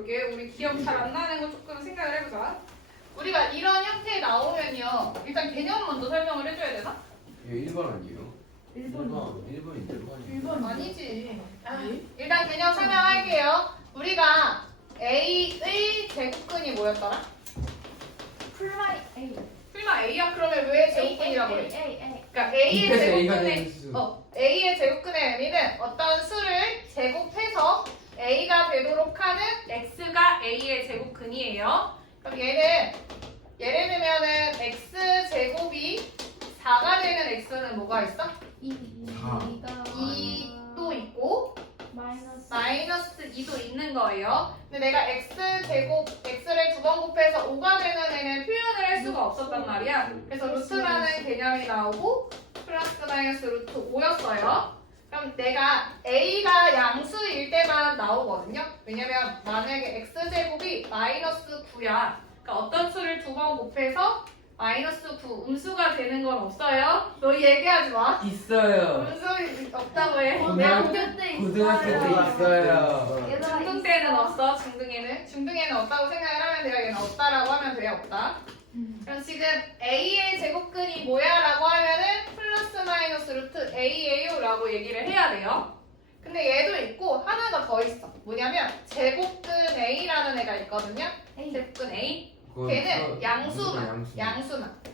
볼게. 우리 기억 잘 안 나는 거 조금 생각을 해보자. 우리가 이런 형태 나오면요. 일단 개념 먼저 설명을 해줘야 되나? 이게 1번 아니에요? 1번. 1번 아니지. 일단 개념 설명할게요. 우리가 A의 제곱근이 뭐였더라? 플라이 A. 풀마 A야? 그러면 왜 제곱근이라고 해? 그러니까 A의 A가 제곱근의 되는 수. A의 제곱근의 의미는 어떤 수를 제곱해서 A가 되도록 하는 X가 A의 제곱근이에요. 그럼 얘는 예를 들면은 X 제곱이 4가 되는 X는 뭐가 있어? 2도 있고 마이너스 2도 있는 거예요. 근데 내가 X제곱 X를 두 번 곱해서 5가 되는 애는 표현을 할 수가 없었단 말이야. 그래서 루트라는 개념이 나오고 플러스 마이너스 루트 5였어요. 그럼 내가 A가 양수일 때만 나오거든요. 왜냐면 만약에 X제곱이 마이너스 9야. 그러니까 어떤 수를 두 번 곱해서 마이너스 9 음수가 되는 건 없어요. 너 얘기하지 마. 있어요. 음수 없다고 해. 고등학교 내가 고등학교 때 있어요. 중등 때는 없어. 중등에는. 중등에는 없다고 생각을 하면 돼요. 얘는 없다라고 하면 돼요. 없다. 그럼 지금 A의 제곱근이 뭐야? 라고 하면은 플러스 마이너스 루트 A예요 라고 얘기를 해야 돼요. 근데 얘도 있고 하나가 더 있어. 뭐냐면 제곱근 A라는 애가 있거든요. 제곱근 A. 걔는 양수만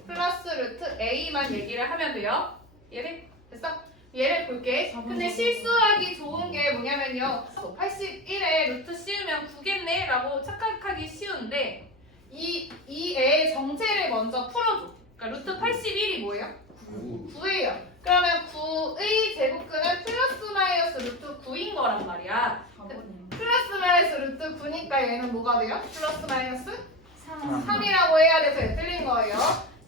플러스 루트 A만 얘기를 하면 돼요. 얘를 됐어? 얘를 볼게. 근데 실수하기 좋은 게 뭐냐면요. 81에 루트 씌우면 9겠네 라고 착각하기 쉬운데 이 애의 정체를 먼저 풀어줘. 그러니까 루트 81이 뭐예요? 9예요. 그러면 9의 제곱근은 플러스 마이너스 루트 9인 거란 말이야. 플러스 마이너스 루트 9니까 얘는 뭐가 돼요? 플러스 마이너스 3이라고 해야 돼서 얘 틀린 거예요.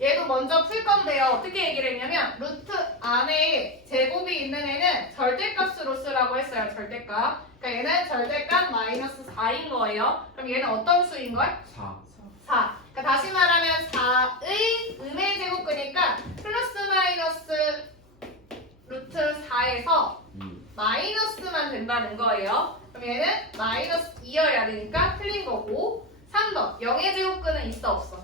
얘도 먼저 풀 건데요. 어떻게 얘기를 했냐면 루트 안에 제곱이 있는 애는 절대값으로 쓰라고 했어요. 절대값. 그러니까 얘는 절대값 마이너스 4인 거예요. 그럼 얘는 어떤 수인 거야? 4. 그러니까 다시 말하면 4의 음의 제곱이니까 플러스 마이너스 루트 4에서 마이너스만 된다는 거예요. 그럼 얘는 마이너스 2여야 되니까 틀린 거고 3번 0의 제곱근은 있어 없어?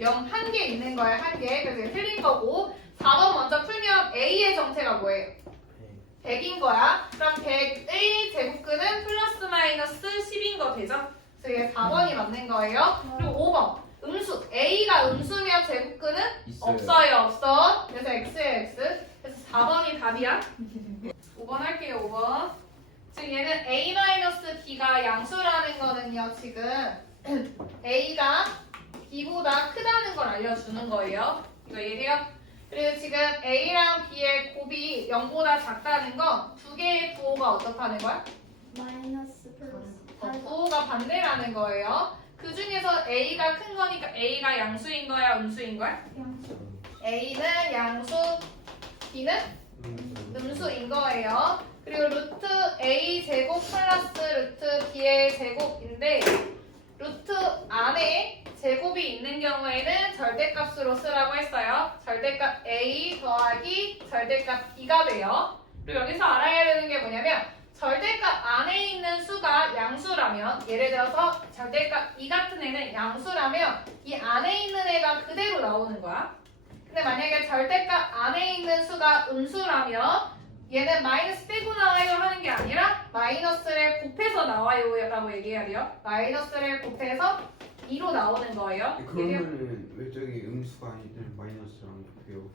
0 한 개 있는 거야 한 개. 그래서 얘 틀린 거고 4번 먼저 풀면 A의 정체가 뭐예요? 100인 거야. 그럼 100의 제곱근은 플러스 마이너스 10인 거 되죠? 그래서 얘 4번이 맞는 거예요. 그리고 5번 음수 A가 음수면 제곱근은 없어요 없어. 그래서 X에 X. 그래서 4번이 답이야. 5번 할게요 5번. 지금 얘는 A-B가 양수라는 거는요 지금 A가 B보다 크다는 걸 알려주는 거예요. 이거 이해돼요? 그리고 지금 A랑 B의 곱이 0보다 작다는 건 두 개의 부호가 어떻다는 거야? 마이너스 플러스. 부호가 반대라는 거예요. 그 중에서 A가 큰 거니까 A가 양수인 거야, 음수인 거야? 양수. A는 양수, B는 음수인 거예요. 그리고 루트 A 제곱 플러스 루트 B의 제곱인데 루트 안에 제곱이 있는 경우에는 절대값으로 쓰라고 했어요. 절대값 A 더하기 절대값 B가 돼요. 그리고 여기서 알아야 되는 게 뭐냐면 절대값 안에 있는 수가 양수라면 예를 들어서 절대값 2 같은 애는 양수라면 이 안에 있는 애가 그대로 나오는 거야. 근데 만약에 절대값 안에 있는 수가 음수라면 얘는 마이너스 빼고 나와요 하는 게 아니라 마이너스를 곱해서 나와요 라고 얘기해야 돼요. 마이너스를 곱해서 2로 나오는 거예요. 그러면은 왜 저기 음수가 아니든 마이너스랑 곱해요?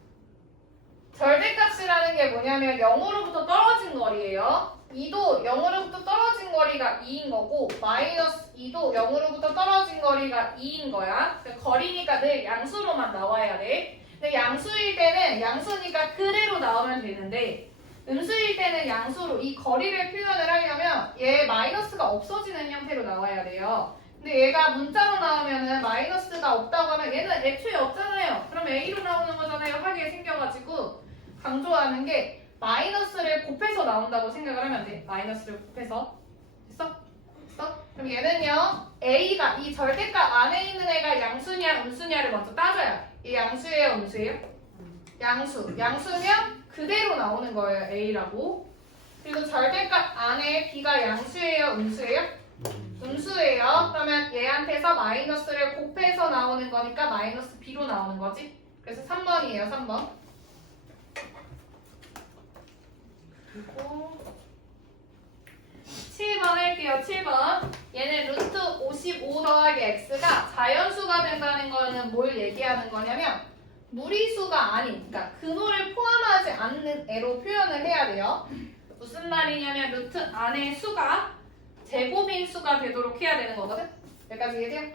절대값이라는 게 뭐냐면 0으로부터 떨어진 거리예요. 2도 0으로부터 떨어진 거리가 2인 거고 마이너스 2도 0으로부터 떨어진 거리가 2인 거야. 거리니까 늘 양수로만 나와야 돼. 근데 양수일 때는 양수니까 그대로 나오면 되는데 음수일 때는 양수로 이 거리를 표현을 하려면 얘 마이너스가 없어지는 형태로 나와야 돼요. 근데 얘가 문자로 나오면은 마이너스가 없다고 하면 얘는 애초에 없잖아요. 그럼 A로 나오는 거잖아요. 하게 생겨가지고 강조하는 게 마이너스를 곱해서 나온다고 생각을 하면 돼. 마이너스를 곱해서. 됐어? 됐어? 그럼 얘는요. A가 이 절대값 안에 있는 애가 양수냐 음수냐를 먼저 따져야 돼. 이 양수예요 음수예요? 양수. 양수면 그대로 나오는 거예요. A라고. 그리고 절대값 안에 B가 양수예요 음수예요? 음수예요. 그러면 얘한테서 마이너스를 곱해서 나오는 거니까 마이너스 b로 나오는 거지. 그래서 3번이에요. 3번. 그리고 7번 할게요. 7번. 얘는 루트 55 더하기 x가 자연수가 된다는 거는 뭘 얘기하는 거냐면 무리수가 아닌, 그러니까 근호를 포함하지 않는 애로 표현을 해야 돼요. 무슨 말이냐면 루트 안에 수가 제곱인 수가 되도록 해야 되는 거거든. 여기까지 이해돼요?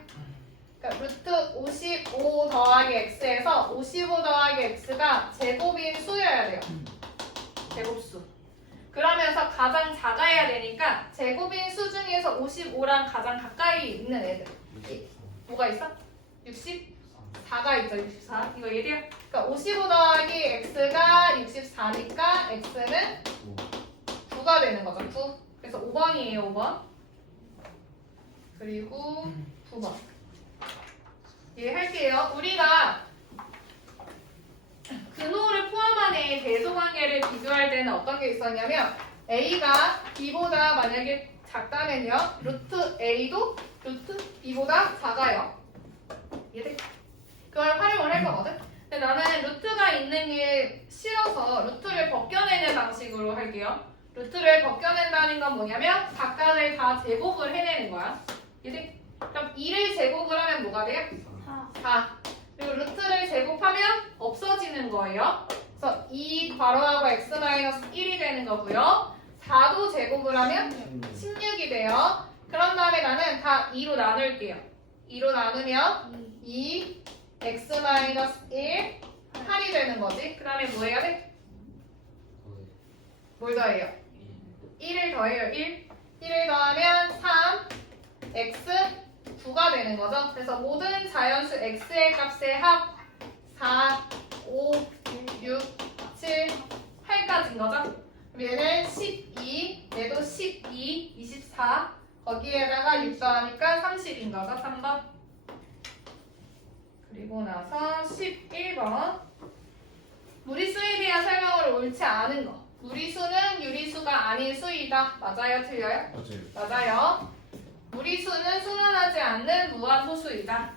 그러니까 루트 55 더하기 x에서 55 더하기 x가 제곱인 수여야 돼요. 제곱수. 그러면서 가장 작아야 되니까 제곱인 수 중에서 55랑 가장 가까이 있는 애들. 뭐가 있어? 64가 있죠. 64. 이거 이해돼요? 그러니까 55 더하기 x가 64니까 x는 9가 되는 거죠. 9. 그래서 5번이에요. 5번. 그리고 9번. 이해할게요. 우리가 근호를 포함한 애의 대소관계를 비교할 때는 어떤 게 있었냐면 a가 b보다 만약에 작다면요. 루트 a도 루트 b보다 작아요. 이해돼? 그걸 활용을 할 거거든. 근데 나는 루트가 있는 게 싫어서 루트를 벗겨내는 방식으로 할게요. 루트를 벗겨낸다는 건 뭐냐면 각각을 다 제곱을 해내는 거야. 이해돼? 그럼 2를 제곱을 하면 뭐가 돼요? 4. 그리고 루트를 제곱하면 없어지는 거예요. 그래서 2 괄호하고 x-1이 되는 거고요. 4도 제곱을 하면 16이 돼요. 그런 다음에 나는 다 2로 나눌게요. 2로 나누면 2 x-1 8이 되는 거지. 그 다음에 뭐 해야 돼? 뭘 더해요? 1을 더해요. 1. 1을 더하면 3 x 9가 되는 거죠. 그래서 모든 자연수 x의 값의 합 4, 5, 6, 7, 8까지인 거죠. 그럼 얘는 12, 얘도 12, 24 거기에다가 6 더하니까 30인 거죠. 3번. 그리고 나서 11번 무리수에 대한 설명을 옳지 않은 거. 무리수는 유리수가 아닌 수이다. 맞아요? 틀려요? 맞아요. 무리수는 순환하지 않는 무한소수이다.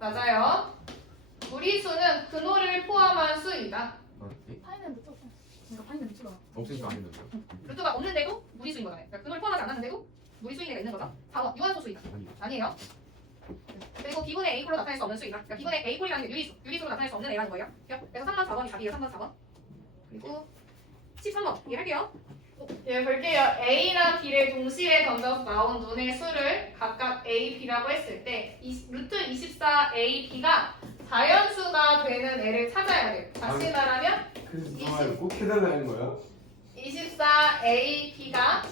맞아요. 무리수는 근호를 포함한 수이다. 파이는 못 쳤어. 내가 파이는 못 쳤어. 없으니까 안 된다고요? 루트가 없는데도 무리수인 거잖아요. 그러니까 근호를 포함하지 않았는데도 무리수인 애가 있는 거죠. 4번 유한소수이다. 아니에요. 그리고 B분의 A 꼴로 나타낼 수 없는 수이다. 그러니까 B분의 A 꼴이라는 게 유리수. 유리수로 나타낼 수 없는 애라는 거예요. 그래서 3번, 4번이 답이에요. 3번, 4번. 그리고 13번 이해할게요. 예, 볼게요. A랑 B를 동시에 던져서 나온 눈의 수를 각각 A, B라고 했을 때 루트 24 A, B가 자연수가 되는 애를 찾아야 돼요. 다시 말하면 그래서 정말 꼭 해달라는 거야? 24 A, B가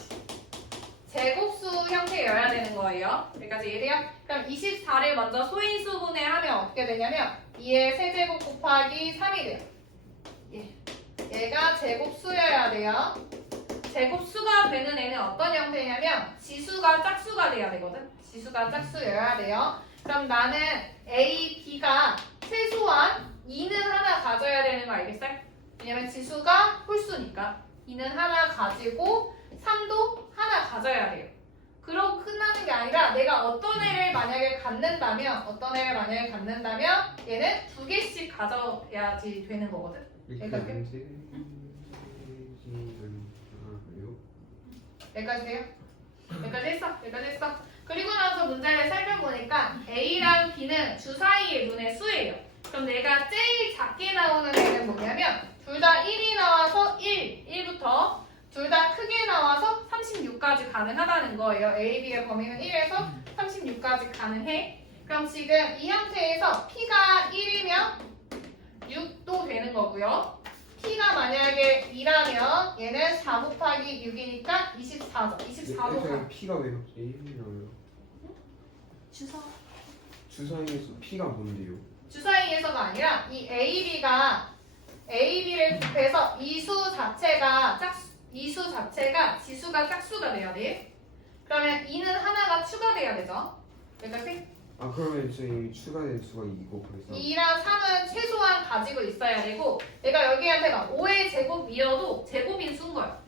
제곱수 형태여야 되는 거예요. 여기까지 이해돼요? 그럼 24를 먼저 소인수분해 하면 어떻게 되냐면 2의 세제곱 곱하기 3이 돼요. 예. 얘가 제곱수여야 돼요. 제곱수가 되는 애는 어떤 형태냐면 지수가 짝수가 돼야 되거든. 지수가 짝수여야 돼요. 그럼 나는 A, B가 최소한 2는 하나 가져야 되는 거 알겠어요? 왜냐면 지수가 홀수니까 2는 하나 가지고 3도 하나 가져야 돼요. 그러고 끝나는 게 아니라 내가 어떤 애를 만약에 갖는다면 얘는 2개씩 가져야지 되는 거거든. 그러니까 여기까지 돼요? 여기까지 했어. 그리고 나서 문제를 살펴보니까 A랑 B는 주사위의 눈의 수예요. 그럼 내가 제일 작게 나오는 애는 뭐냐면 둘 다 1이 나와서 1부터 둘 다 크게 나와서 36까지 가능하다는 거예요. A, B의 범위는 1에서 36까지 가능해. 그럼 지금 이 형태에서 P가 1이면 6도 되는 거고요. P가 만약에 2라면 얘는 4 곱하기 6이니까 24죠. 24도 P가 왜 갑자기 1이 나와요? 주사위에서 P가 뭔데요? 주사위에서가 아니라 이 A, B가 A, B를 곱해서 이 수 자체가 지수가 짝수가 돼야 돼. 그러면 2는 하나가 추가돼야 되죠. 여기까지? 아 그러면 저희 추가된 수가 2고 그래서 2랑 3은 최소한 가지고 있어야 되고 내가 여기한테가 5의 제곱이어도 제곱인 수인 거야.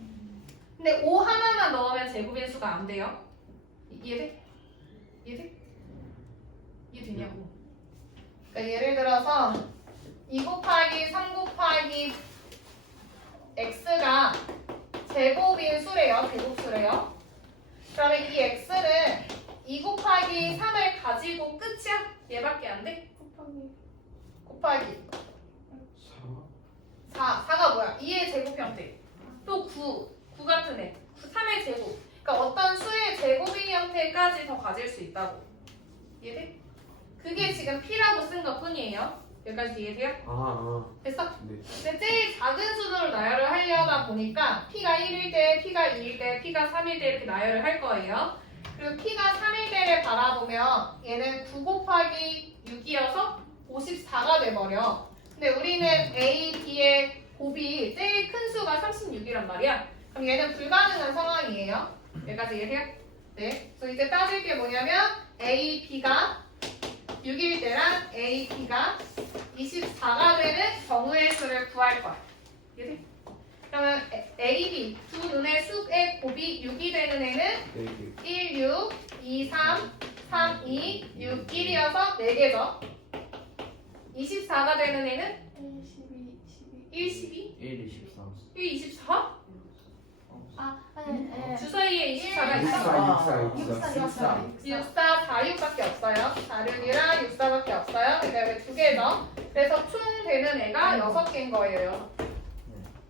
근데 5 하나만 넣으면 제곱인 수가 안 돼요. 이해돼? 이해돼? 이해되냐고. 그러니까 예를 들어서 2 곱하기 3 곱하기 x가 제곱인 수래요. 제곱수래요. 그러면 이 x는 2 곱하기 3을 가지고 끝이야? 얘밖에 안 돼? 곱하기 4. 4가 뭐야? 2의 제곱 형태. 또 9 같은 애. 3의 제곱. 그러니까 어떤 수의 제곱인 형태까지 더 가질 수 있다고. 이해돼? 그게 지금 P라고 쓴 것 뿐이에요. 여기까지 이해돼요? 됐어? 네. 근데 제일 작은 수들을 나열을 하려다 보니까 P가 1일 때, P가 2일 때, P가 3일 때 이렇게 나열을 할 거예요. 그리고 P가 3일 때를 바라보면 얘는 9 곱하기 6이어서 54가 돼버려. 근데 우리는 A, B의 곱이 제일 큰 수가 36이란 말이야. 그럼 얘는 불가능한 상황이에요. 여기까지 이해돼요? 네. 그래서 이제 따질 게 뭐냐면 A, B가 6일 때랑 A, B가 24가 되는 경우의 수를 구할 거야. 이해돼? 그러면 A, B 두 눈의 수의 곱이 6이 되는 애는 1, 6, 2, 3, 3, 2, 6, 1이어서 4개죠. 24가 되는 애는 1, 12, 1, 24. 1, 24? 네. 주 사이에 24가 64. 64, 46밖에 없어요. 46이랑 64밖에 없어요. 그러니까 여기 두 개죠. 그래서 총 되는 애가 6개인 거예요.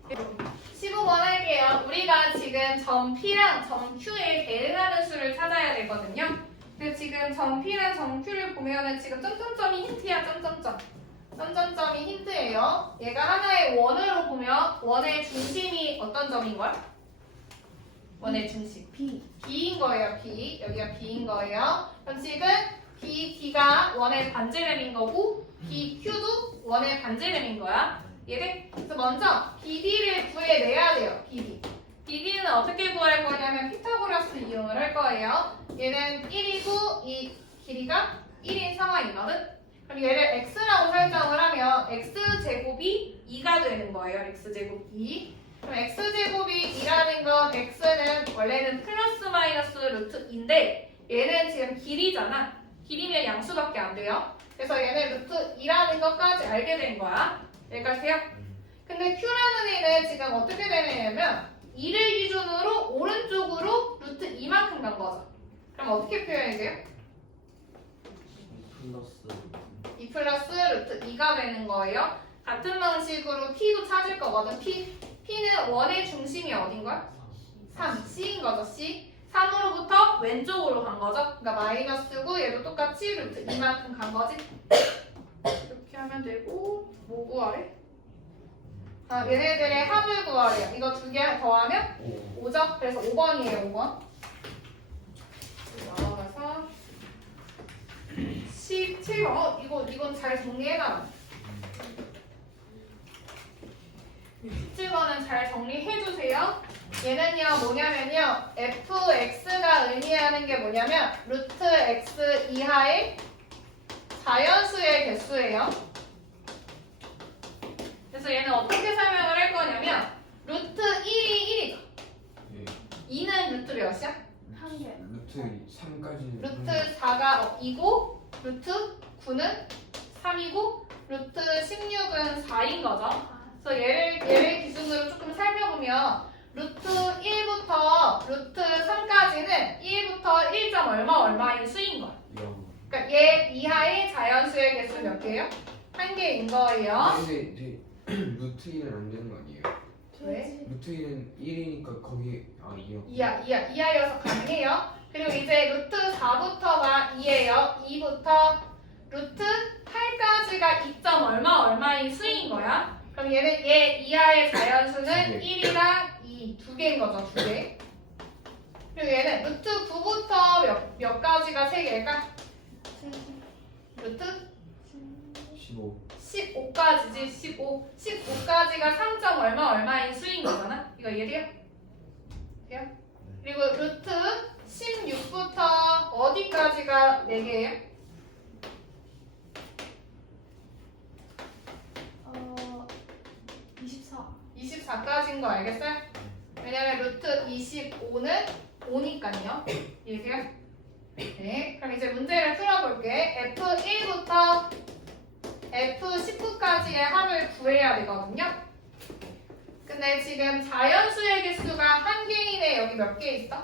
15번 할게요. 우리가 지금 점 P랑 점 Q에 대응하는 수를 찾아야 되거든요. 근데 지금 점 P랑 점 Q를 보면은 지금 점점점이 힌트야. 점점점. 점점점이 힌트예요. 얘가 하나의 원으로 보면 원의 중심이 어떤 점인 거야? 원의 중심. B인 거예요. B. 여기가 B인 거예요. 그럼 지금 B, D가 원의 반지름인 거고 B, Q도 원의 반지름인 거야. 얘를 그래서 먼저 BD를 구해내야 돼요. BD. BD는 어떻게 구할 거냐면 피타고라스 이용을 할 거예요. 얘는 1이고 이 길이가 1인 상황이거든. 그럼 얘를 x라고 설정을 하면 x제곱이 2가 되는 거예요. x제곱 2. 그럼 x제곱이 2라는 건 x는 원래는 플러스 마이너스 루트 2인데 얘는 지금 길이잖아. 길이면 양수밖에 안 돼요. 그래서 얘는 루트 2라는 것까지 알게 된 거야. 여기까지 돼요? 근데 q라는 애는 지금 어떻게 되냐면 2를 기준으로 오른쪽으로 루트 2만큼 간 거죠. 그럼 어떻게 표현이 돼요? 2 플러스 루트 2가 되는 거예요. 같은 방식으로 t도 찾을 거거든. P는 원의 중심이 어딘 거야? 3, C인 거죠, C. 3으로부터 왼쪽으로 간 거죠. 그러니까 마이너스고 얘도 똑같이 루트 2만큼 간 거지. 이렇게 하면 되고 뭐 구하래? 얘네들의 합을 구하래요. 이거 두 개 더하면 5죠? 그래서 5번이에요, 5번. 나와서 17번. 이건 잘 정리해놔. 17번은 잘 정리해주세요. 얘는요 뭐냐면요 fx가 의미하는 게 뭐냐면 루트 x 이하의 자연수의 개수예요. 그래서 얘는 어떻게 설명을 할 거냐면 루트 1이 1이죠. 2는 루트 몇이야? 루트 3까지. 루트 4가 2고 루트 9는 3이고 루트 16은 4인 거죠. 그래서 얘를 기준으로 조금 살펴보면 루트 1부터 루트 3까지는 1부터 1점 얼마인 수인 거야. 그러니까 얘 이하의 자연수의 개수 몇 개예요? 한 개인 거예요. 근데 루트 1은 안 되는 거 아니에요? 왜? 루트 1은 1이니까 거기 2요. 이하여서 가능해요. 그리고 이제 루트 4부터가 2예요. 2부터 루트 8까지가 2점 얼마인 수인 거야. 그럼 얘 이하의 자연수는 1이랑 2, 두 개인 거죠, 두 개. 그리고 얘는 루트 9부터 몇 가지가 세 개일까? 루트 15. 15까지지, 15. 15까지가 3점 얼마인 수인 거잖아? 이거 이해돼요? 돼요? 그리고 루트 16부터 어디까지가 4개예요? 24까지인 거 알겠어요? 왜냐면 루트 25는 5니까요. 이해돼요? 네, 그럼 이제 문제를 풀어볼게. F1부터 F19까지의 합을 구해야 되거든요. 근데 지금 자연수의 개수가 한 개인에 여기 몇 개 있어?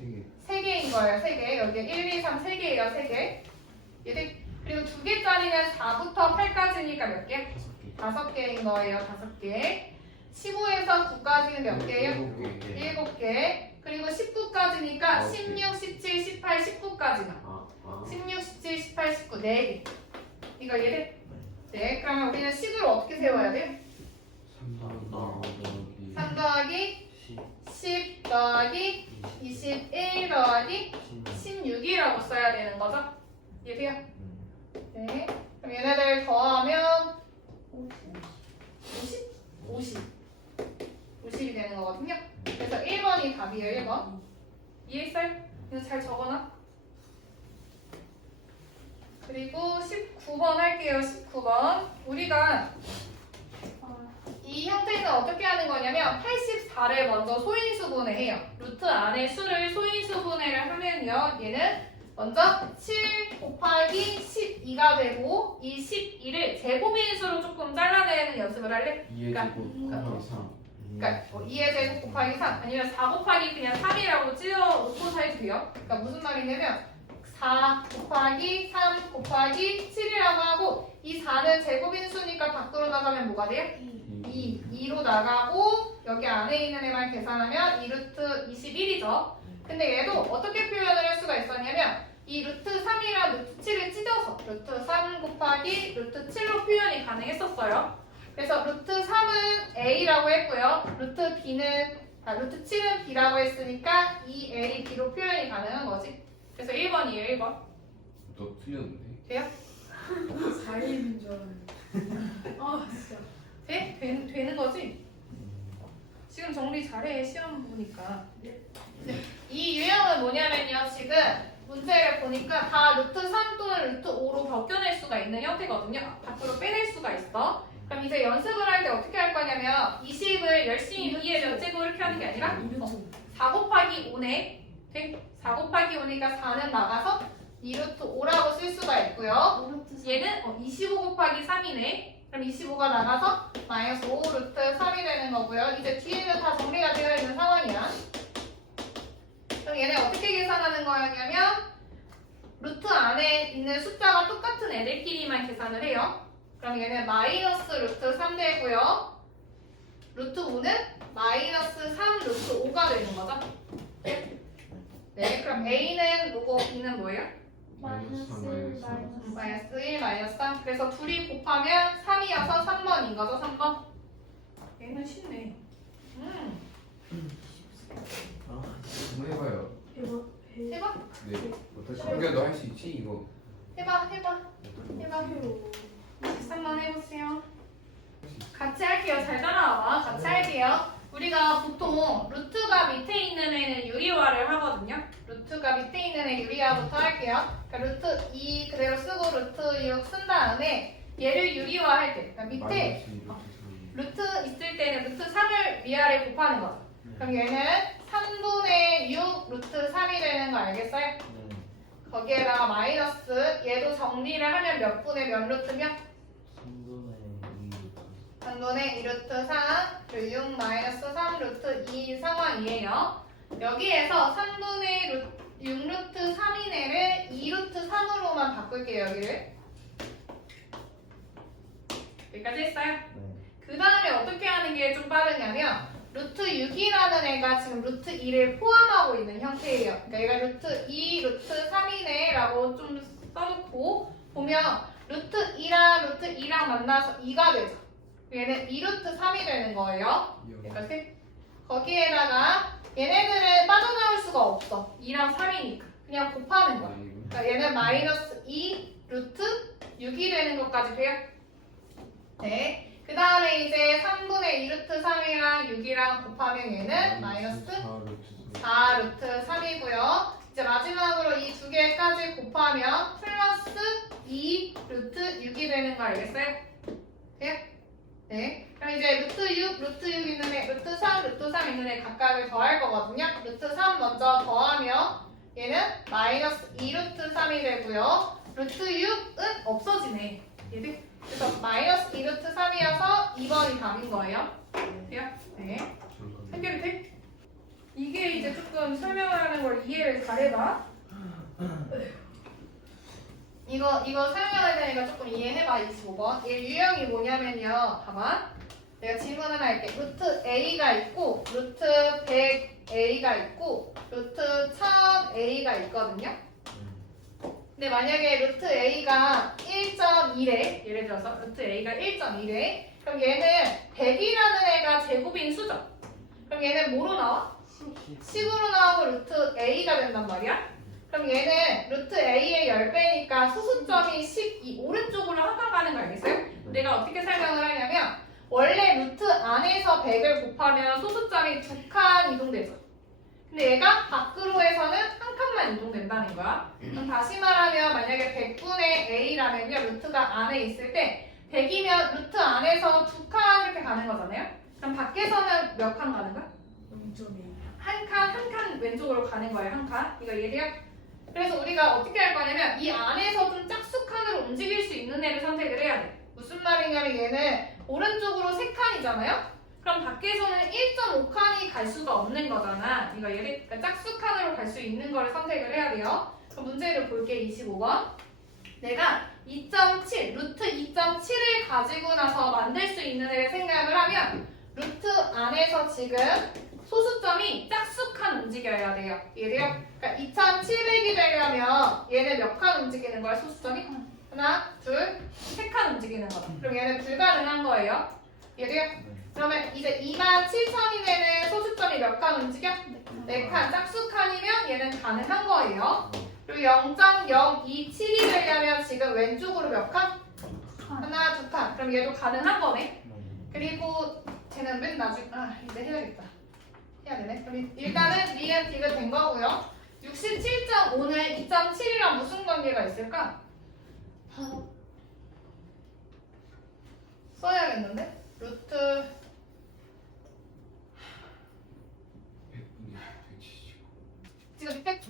3개. 3개인 거예요. 3개. 여기 1, 2, 3, 3개예요. 3개. 그리고 2개짜리는 4부터 8까지니까 몇 개? 5개인 거예요. 5개. 15에서 9까지는 몇 개예요? 7개. 7개. 그리고 19까지니까 16, 17, 18, 19까지가. 16, 17, 18, 19, 4개. 이거 이해돼? 네. 그러면 우리는 식으로 어떻게 세워야 돼요? 3 더하기 10 더하기 21 더하기 16이라고 써야 되는 거죠? 이해돼요? 네. 그럼 얘네들 더하면 50이 되는 거거든요. 그래서 1번이 답이에요. 1번. 이해했어요? 이거 잘 적어놔. 그리고 19번 할게요. 19번. 우리가 이 형태는 어떻게 하는 거냐면 84를 먼저 소인수분해 해요. 루트 안에 수를 소인수분해를 하면요. 얘는 먼저 7 곱하기 12가 되고 이 12를 제곱인수로 조금 잘라내는 연습을 할래? 2의 제곱 곱하기 3. 그러니까 2의 제곱 곱하기 3 아니면 4 곱하기 그냥 3이라고 찌어놓고서 해도 돼요. 그러니까 무슨 말이냐면 4 곱하기 3 곱하기 7이라고 하고 이 4는 제곱인수니까 밖으로 나가면 뭐가 돼요? 2로 나가고 여기 안에 있는 애만 계산하면 2루트 21이죠. 근데 얘도 어떻게 표현을 할 수가 있었냐면 이 루트 3이랑 루트 7을 찢어서 루트 3 곱하기 루트 7로 표현이 가능했었어요. 그래서 루트 3은 A라고 했고요. 루트 7은 B라고 했으니까 이 A이 B로 표현이 가능한 거지. 그래서 1번이에요. 1번. 너 틀렸는데? 돼요? 4인인 줄 알았는데. 아 진짜. 돼? 되는 거지? 지금 정리 잘해. 시험 보니까. 네. 이 유형은 뭐냐면요. 지금 문제를 보니까 다 루트 3 또는 루트 5로 벗겨낼 수가 있는 형태거든요. 밖으로 빼낼 수가 있어. 그럼 이제 연습을 할 때 어떻게 할 거냐면 20을 열심히 2의 몇 제곱 이렇게 하는 게 아니라 4 곱하기 5네. 4 곱하기 5니까 4는 나가서 2루트 5라고 쓸 수가 있고요. 얘는 25 곱하기 3이네. 그럼 25가 나가서 마이너스 5 루트 3이 되는 거고요. 이제 뒤에는 다 정리가 되어 있는 상황이야. 그럼 얘네 어떻게 계산하는 거였냐면 루트 안에 있는 숫자가 똑같은 애들끼리만 계산을 해요. 그럼 얘는 마이너스 루트 3 되고요. 루트 5는 마이너스 3 루트 5가 되는 거죠. 네, 그럼 A는 뭐고 B는 뭐예요? 마이너스 마이너스 1, 마이너스 3. 그래서 둘이 곱하면 3이어서 3번인 거죠, 3번. 얘는 쉽네. 한번 해봐요. 해봐. 네. 어떻게? 그러니까 너 할 수 있지 이거. 해봐. 13번 해보세요. 같이 할게요. 잘 따라와봐. 같이 할게요. 우리가 보통 루트가 밑에 있는 애는 유리화를 하거든요. 루트가 밑에 있는 애 유리화부터 할게요. 그러니까 루트 2 그대로 쓰고 루트 6 쓴 다음에 얘를 유리화할 때 그러니까 밑에 루트 있을 때는 루트 3을 위아래 곱하는 거죠. 그럼 얘는 3분의 6 루트 3이 되는 거 알겠어요? 거기에다가 마이너스 얘도 정리를 하면 몇 분의 몇 루트면? 3분의 2 루트 4 그리고 6 마이너스 3 루트 2 상황이에요. 여기에서 3분의 6 루트 3인 애를 2 루트 3으로만 바꿀게요. 여기를. 여기까지 했어요? 그 다음에 어떻게 하는 게 좀 빠르냐면 루트 6이라는 애가 지금 루트 2를 포함하고 있는 형태예요. 그러니까 얘가 루트 2, 루트 3이네 라고 좀 써놓고 보면 루트 2랑 만나서 2가 되죠. 얘는 2루트 3이 되는 거예요. 여기까지. 거기에다가 얘네들은 빠져나올 수가 없어. 2랑 3이니까. 그냥 곱하는 거야. 그러니까 얘는 마이너스 2 루트 6이 되는 것까지 돼요. 네. 그 다음에 이제 3분의 2루트 3이랑 6이랑 곱하면 얘는 마이너스 4 루트 3이고요. 이제 마지막으로 이 두 개까지 곱하면 플러스 2 루트 6이 되는 거 알겠어요? 돼요? 네. 그럼 이제 루트 6 있는 애, 루트 3 있는 애 각각을 더할 거거든요. 루트 3 먼저 더하면 얘는 마이너스 2루트 3이 되고요. 루트 6은 없어지네. 얘들. 그래서 마이너스 2루트 3이어서 2번이 답인 거예요. 돼요? 네. 잠깐만. 해결이 돼? 이게 이제 조금 설명하는 걸 이해를 잘해봐. 이거 설명할 테니까 조금 이해해봐. 25번. 얘 유형이 뭐냐면요. 봐봐. 내가 질문을 할게. 루트 A가 있고 루트 100A가 있고 루트 1000A가 있거든요. 근데 만약에 루트 A가 1.1에 예를 들어서 루트 A가 1.1에 그럼 얘는 100이라는 애가 제곱인 수죠. 그럼 얘는 뭐로 나와? 10으로 나오고 루트 A가 된단 말이야. 그럼 얘는 루트 A의 10배니까 소수점이 12 오른쪽으로 한칸 가는 거 알겠어요? 내가 어떻게 설명을 하냐면 원래 루트 안에서 100을 곱하면 소수점이 2칸 이동되죠. 근데 얘가 밖으로 해서는 한 칸만 이동된다는 거야. 그럼 다시 말하면 만약에 100분의 A라면요. 루트가 안에 있을 때 100이면 루트 안에서 2칸 이렇게 가는 거잖아요. 그럼 밖에서는 몇 칸 가는 거야? 0.2. 한 칸 왼쪽으로 가는 거예요. 한 칸. 이거 이해돼요? 그래서 우리가 어떻게 할 거냐면 이 안에서 좀 짝수칸으로 움직일 수 있는 애를 선택을 해야 돼. 무슨 말이냐면 얘는 오른쪽으로 3칸이잖아요? 그럼 밖에서는 1.5칸이 갈 수가 없는 거잖아. 이거 얘를 그러니까 짝수칸으로 갈 수 있는 거를 선택을 해야 돼요. 그럼 문제를 볼게. 25번. 내가 2.7, 루트 2.7을 가지고 나서 만들 수 있는 애를 생각을 하면 루트 안에서 지금 소수점이 짝수칸 움직여야 돼요. 이해돼요? 그러니까 2,700이 되려면 얘는 몇 칸 움직이는 거야? 소수점이? 하나, 둘, 세 칸 움직이는 거다. 그럼 얘는 불가능한 거예요. 이해돼요? 그러면 이제 27,000이 되는 소수점이 몇 칸 움직여? 4칸. 짝수칸이면 얘는 가능한 거예요. 그리고 0.027이 되려면 지금 왼쪽으로 몇 칸? 하나, 두 칸. 그럼 얘도 가능한 거네. 그리고 쟤는 맨 나중에 이제 해야겠다. 해야 되네. 그럼 일단은 리은 디귿 된 거고요. 67.5는 2.7이랑 무슨 관계가 있을까? 써야겠는데? 루트 100분의 170. 지금 600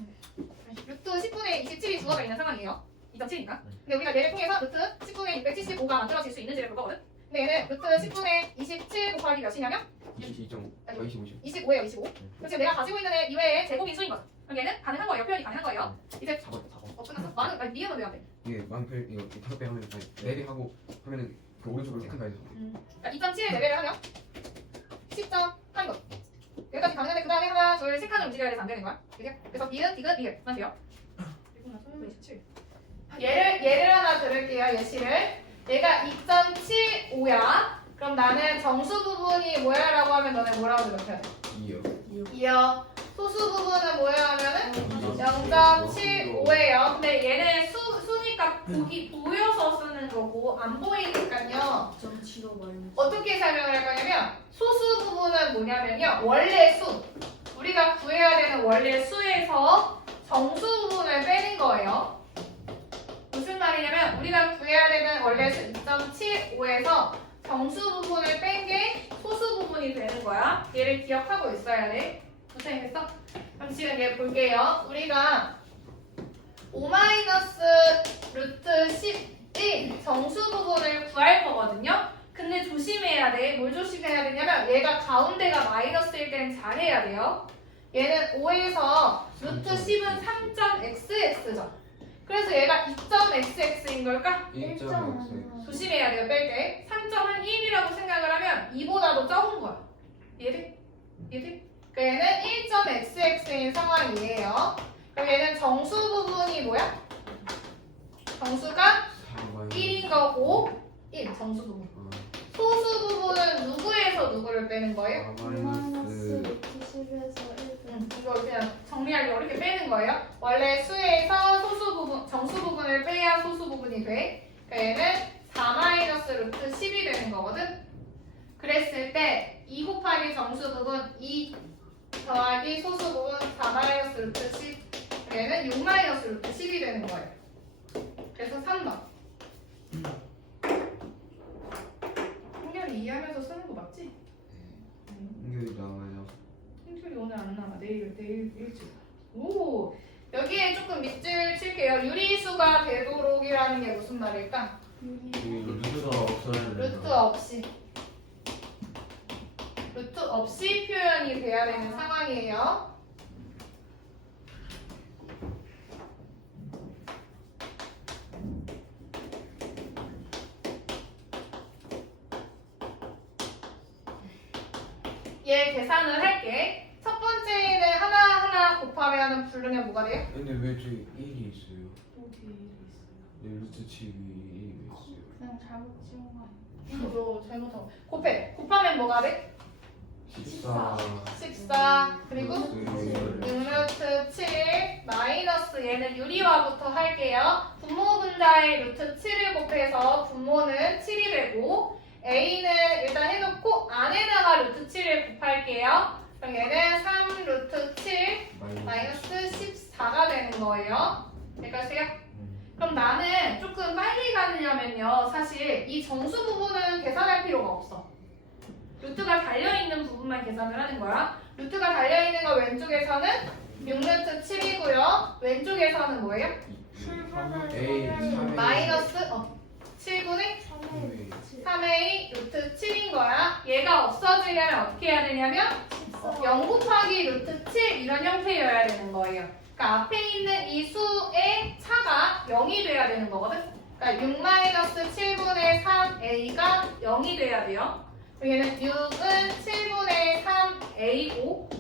루트 10분의 27이 주어져 있는 상황이에요. 2.7이니까. 근데 우리가 얘를 통해서 루트 10분의 675가 만들어질 수 있는지를 볼 거거든. 근데 얘는 루트 10분의 27 곱하기 몇이냐면 22.5. 25. 25예요, 25. 그럼 지금 내가 가지고 있는 애 이외에 제곱인 수인 거죠. 그럼 얘는 가능한 거예요. 표현이 가능한 거예요. 이제 4번. 끝났어. 많은 아니 미음은 왜안 돼? 이게 만필 이거 5배 하면 아니 4배 하고 하면은 그 오른쪽으로 3칸 가야 돼. 그러니까 2.7 레벨을 하면 10.8 거. 여기까지 가능한데 그 다음에 하나, 둘, 세 칸을 움직여야 돼서 안 되는 거야. 그죠? 그래서 비은, 디귿, 리을만 돼요. 그리고 나서 27. 예를 하나 들을게요. 예시를. 얘가 2.75야. 그럼 나는 정수 부분이 뭐야 라고 하면 너네 뭐라고 대답해야 돼? 2요. 2요. 소수 부분은 뭐야 하면은 0.75예요. 근데 얘는 수니까 보여서 쓰는 거고 안 보이니까요. 0.75 마이너스. 어떻게 설명을 할 거냐면 소수 부분은 뭐냐면요. 원래 수. 우리가 구해야 되는 원래 수에서 정수 부분을 빼는 거예요. 무슨 말이냐면 우리가 구해야 되는 원래 수 2.75에서 정수 부분을 뺀 게 소수 부분이 되는 거야. 얘를 기억하고 있어야 돼. 고생했어? 그럼 지금 얘 볼게요. 우리가 5 루트 10인 정수 부분을 구할 거거든요. 근데 조심해야 돼. 뭘 조심해야 되냐면 얘가 가운데가 마이너스일 때는 잘해야 돼요. 얘는 5에서 루트 10은 3.xx죠. 그래서 얘가 2.xx인 걸까? 1.5. 조심해야 돼요. 뺄 때. 3.1이라고 생각을 하면 2보다도 적은 거야. 이해돼? 이해돼? 그러니까 얘는 1.xx인 상황이에요. 그럼 얘는 정수 부분이 뭐야? 정수가 1인 거고 1 정수 부분. 소수 부분은 누구에서 누구를 빼는 거예요? 마이너스 루트 10에서 1. 이거 그냥 정리하기 어렵게 빼는 거예요. 원래 수에서 소수 부분, 정수 부분을 빼야 소수 부분이 돼. 그러니까 얘는 4 루트 10이 되는 거거든. 그랬을 때 2 곱하기 정수 부분 2 더하기 소수 부분 4 루트 10. 얘는 6 루트 10이 되는 거예요. 그래서 3번. 한결이 이해하면서 쓰는 거 맞지? 연결이 나와요. 한결이 오늘 안 나와. 내일 일찍. 오, 여기 좀 밑줄 칠게요. 유리수가 되도록이라는 게 무슨 말일까? 루트가 없어야 루트 없이. 루트 없이 표현이 돼야 되는 상황이에요. 얘 계산을 할게. 첫 번째는 하나하나 곱하면 부르면 뭐가 돼요? 근데 왜 저기 1이 있어요? 여기 있어요. 네, 루트 7이 1이 왜 있어요? 그냥 잘못 지운 거 아니야? 이거 잘못한 거. 곱해. 곱하면 뭐가 돼? 14 14 그리고 루트 6루트 7 마이너스 얘는 유리화부터 할게요. 분모 분자의 루트 7을 곱해서 분모는 7이 되고 A는 일단 해놓고 안에다가 루트 7을 곱할게요. 그럼 얘는 3 루트 7 마이너스 14가 되는 거예요. 여기까지요? 그럼 나는 조금 빨리 가느냐면요. 사실 이 정수 부분은 계산할 필요가 없어. 루트가 달려있는 부분만 계산을 하는 거야. 루트가 달려있는 거 왼쪽에서는 6루트 7이고요. 왼쪽에서는 뭐예요? A 3A 마이너스 7분의 3A 루트 7인 거야. 얘가 없어지려면 어떻게 해야 되냐면 0 곱하기 루트 7 이런 형태여야 되는 거예요. 그러니까 앞에 있는 이 수의 차가 0이 돼야 되는 거거든. 그러니까 6 마이너스 7분의 3A가 0이 돼야 돼요. 얘는 6은 7분의 3A고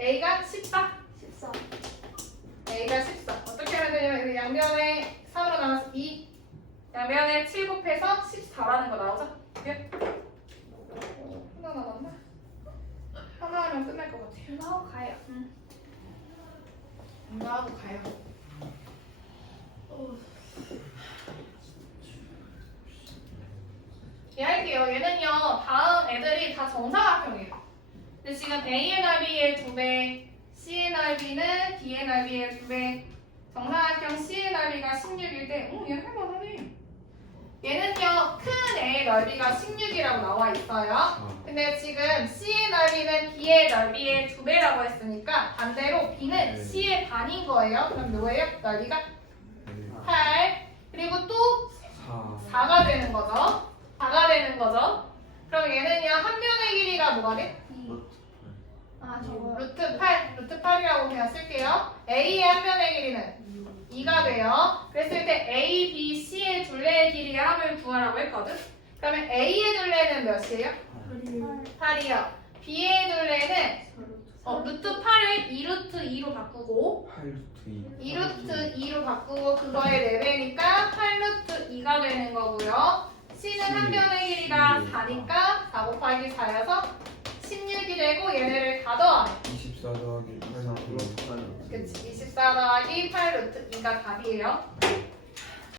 A가 14. 14. A가 14. 어떻게 하면 되냐면 양변에 3으로 나눠서 2 양변에 7 곱해서 14라는 거 나오죠? 예? 하나 남았나? 하나 하면 끝날 것 같아요. 이거 하고 가요. 이거 하고 가요. 이해할게요. 얘는요, 다음 애들이 다 정사각형이에요. 근데 지금 A의 넓이의 2배, C의 넓이는 B의 넓이의 2배, 정사각형 C의 넓이가 16일 때, 얘는 할만하네. 얘는요, 큰 A의 넓이가 16이라고 나와 있어요. 근데 지금 C의 넓이는 B의 넓이의 2배라고 했으니까 반대로 B는 네. C의 반인 거예요. 그럼 뭐예요? 넓이가 8. 그리고 또 4 4가 되는 거죠. 4가 되는 거죠. 그럼 얘는요, 한 변의 길이가 뭐가 돼? 아 저거. 루트 8, 루트 8이라고 그냥 쓸게요. A의 한 변의 길이는 2가 돼요. 그랬을 때 A, B, C의 둘레의 길이의 합을 구하라고 했거든. 그러면 A의 둘레는 몇이에요? 8이요. B의 둘레는 루트 8을 2루트 2로 바꾸고 8루트 2루트 2로 바꾸고 그거의 4배니까 8루트 2가 되는 거고요. C는 한 변의 길이가 4니까 4 곱하기 4여서 16이 되고 얘네를 다 더하면 24 더하기 8루트 그치 24 더하기 8루트 2가 답이에요.